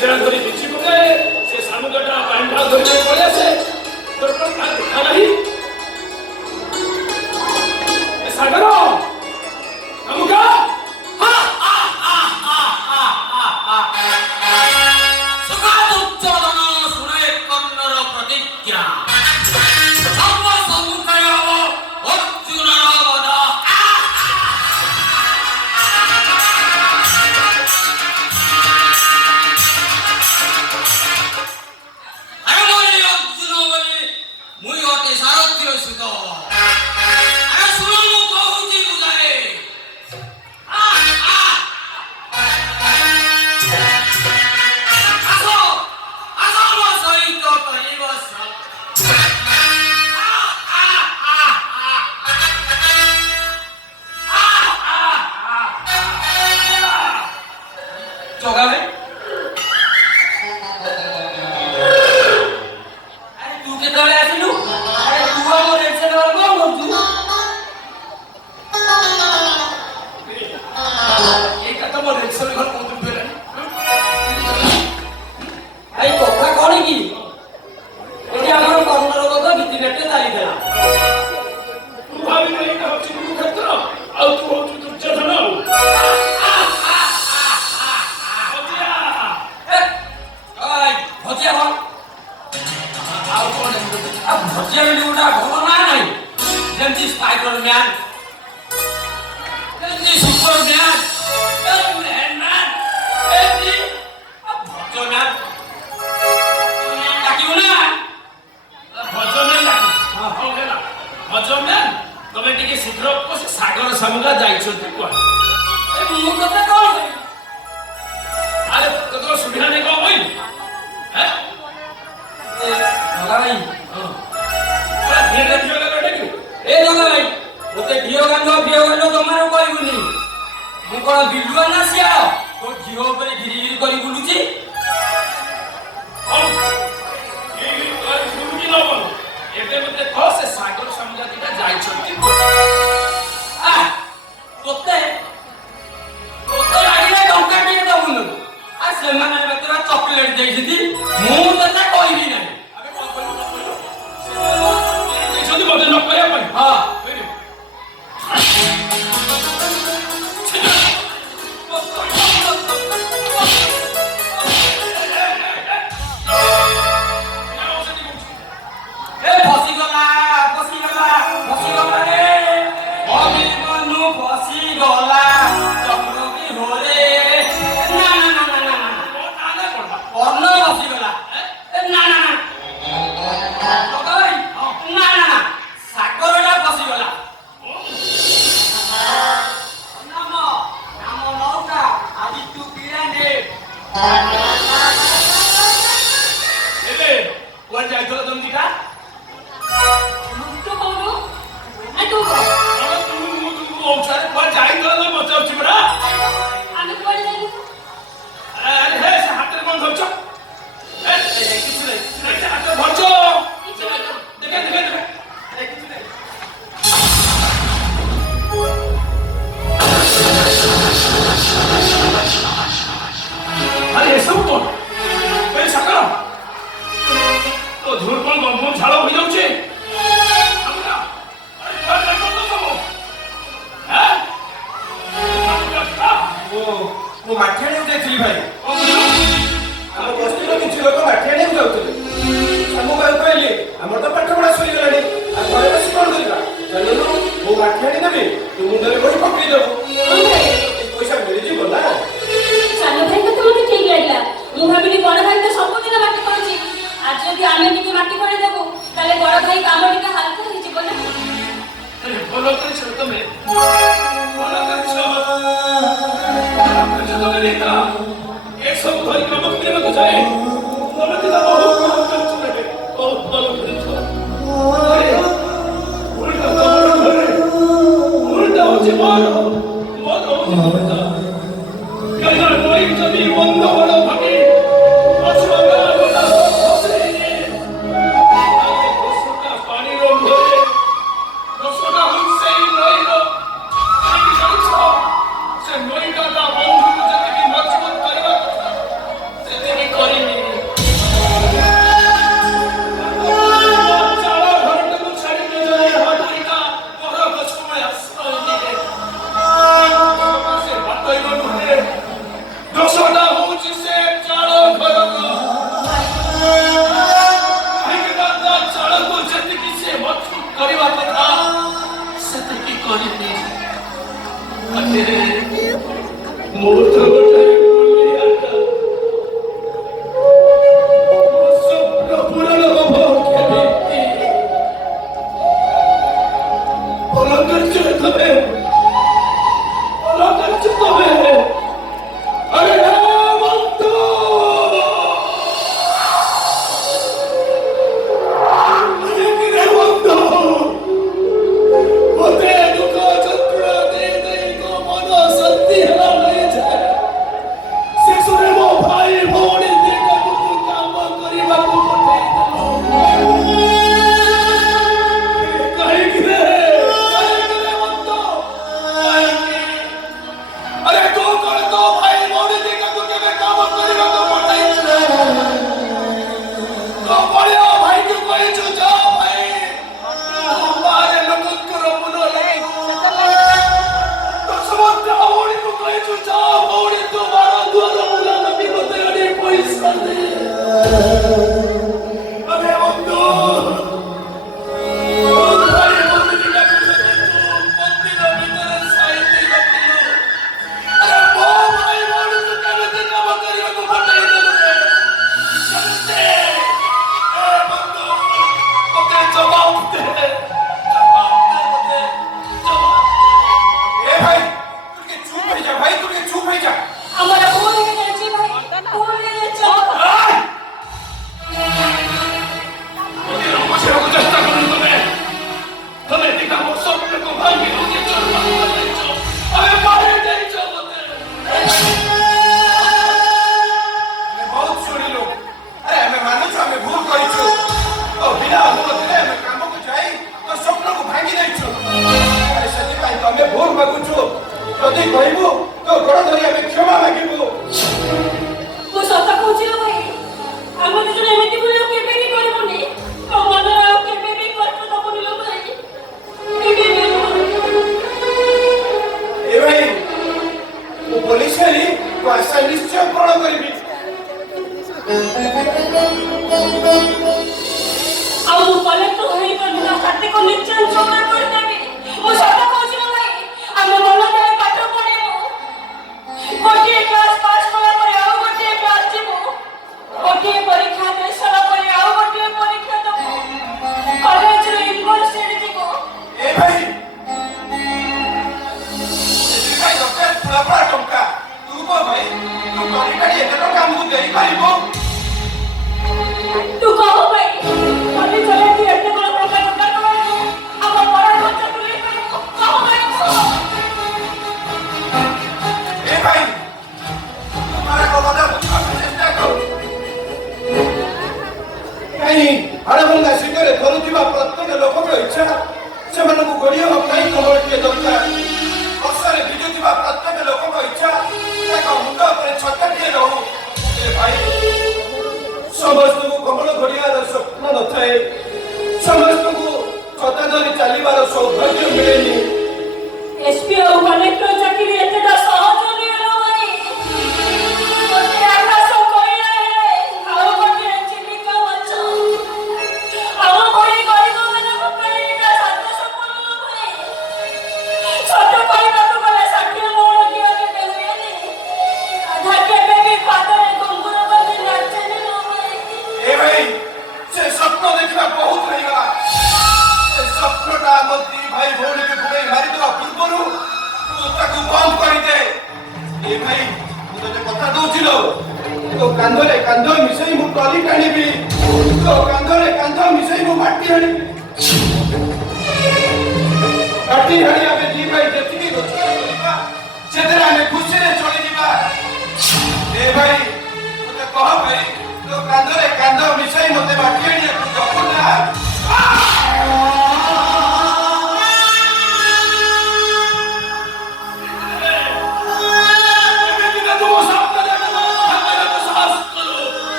ଜେରା ଧରି କିଛି ପକାଏ ସେ ସାମୁଦ୍ରଟା ପାଣିଟା ଧରି ପଳେଇ ଆସେ ତୋର କ'ଣ ଦେଖା ନାହିଁ ସାଗର ଆମୁକା ସେ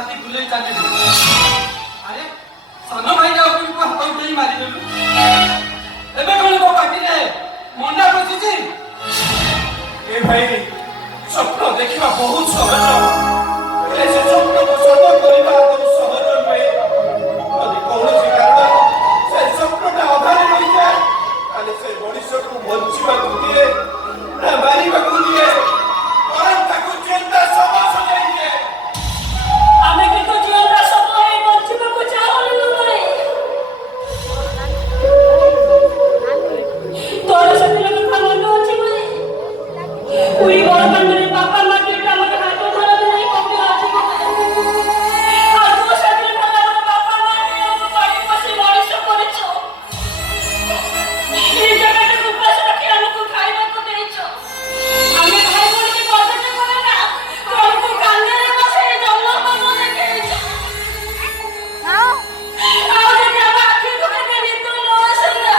ଛାତି ବୁଲେଇ ଚାଲିଲୁ। ଆରେ ସାନ ଭାଇଟା ଉପରକୁ ହାତ ଉଠେଇ ମାରିଦେଲୁ। ଏବେ କଣ ମୋ ପାଟିରେ ମଣ୍ଡା ବସିଛି? ଏ ଭାଇ ସ୍ୱପ୍ନ ଦେଖିବା ବହୁତ ସହଜ, ହେଲେ ସେ ସ୍ୱପ୍ନକୁ ସତ କରିବା ଆଦୌ ସହଜ ନୁହେଁ। ଯଦି କୌଣସି କାରଣରୁ ସେ ସ୍ୱପ୍ନଟା ଅଧାରେ ରହିଯାଏ, ତାହେଲେ ସେ ମଣିଷକୁ ବଞ୍ଚିବାକୁ ଦିଏ ନା ମାରିବାକୁ ଦିଏ, ବରଂ ତାକୁ ଚିନ୍ତା ସଭା ସଜାଇ ଦିଏ। ଆମେ କିନ୍ତୁ ଜିଅନ୍ତା ଶବ ହେଇ ବଞ୍ଚିବାକୁ ଚାହୁଁନୁ ଭାଇ। ତୋର ସେଥିରେ କଥା ମନେ ଅଛି ଭାଇ? ପୁରୀ ବଡ଼ଦାଣ୍ଡରେ ବାପା ମା ଦୁଇଟା ଆମର ହାତ ଧରନ୍ତି ନାହିଁ କପି ଅଛି ଆଉ ତୁ ସେଥିରେ ଭଲ ଆମର ବାପା ମା ନେଇ ଆମ ପାଣି ପଶି ମଣିଷ କରିଛ। ନିଜ ପେଟକୁ ଉପାସ ରଖି ଆମକୁ ଖାଇବାକୁ ଦେଇଛ। ଆମେ ଭାଇ ଭଉଣୀ କଥାଟେ କରେ ନା ତଳକୁ କାନ୍ଧରେ ବସେଇ ଜନ୍ମମାନ ଦେଖେଇଛ। ଆଉ ଯଦି ଆମ ଆଖିକୁ କେବେ ନିଦ ନ ଆସିଲା,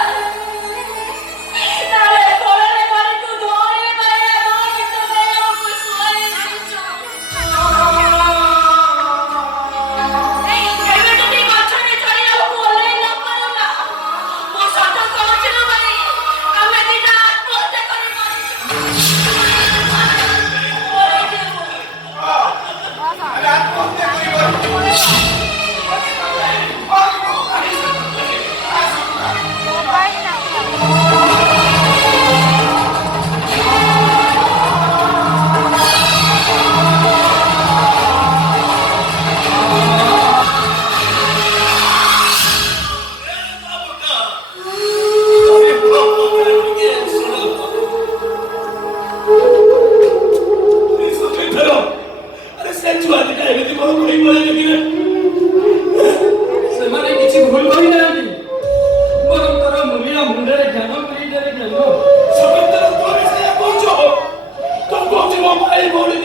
ତାହେଲେ କୋଳରେ ଧରିକୁ ଧୋଇ ବାୟା ଗୀତ ଗାଇ ଆମକୁ ଶୁଆଇ ଦେଇଛ। ଏବେ ଯଦି ଗଛରେ ଚଢ଼ି ଆମକୁ ଓହ୍ଲେଇ ନ ପାରୁନା, ମୁଁ ସତ କହୁଛି ନା ଭାଇ, ଆମେ ଦିଟା ଆତ୍ମହତ୍ୟା କରି ସେମାନେ କିଛି ଭୁଲ କରିନାହାନ୍ତି, ବରଂ ତୋର ମୂଲିଆ ମୁଣ୍ଡରେ ଜ୍ଞାନ ପିଢ଼ିରେ ଜ୍ଞାନ। ସମିତିର ତୋରେ ସେଇଆ କହୁଛ? ତ କହୁଛି ମୋ ଭାଇ ଭଉଣୀ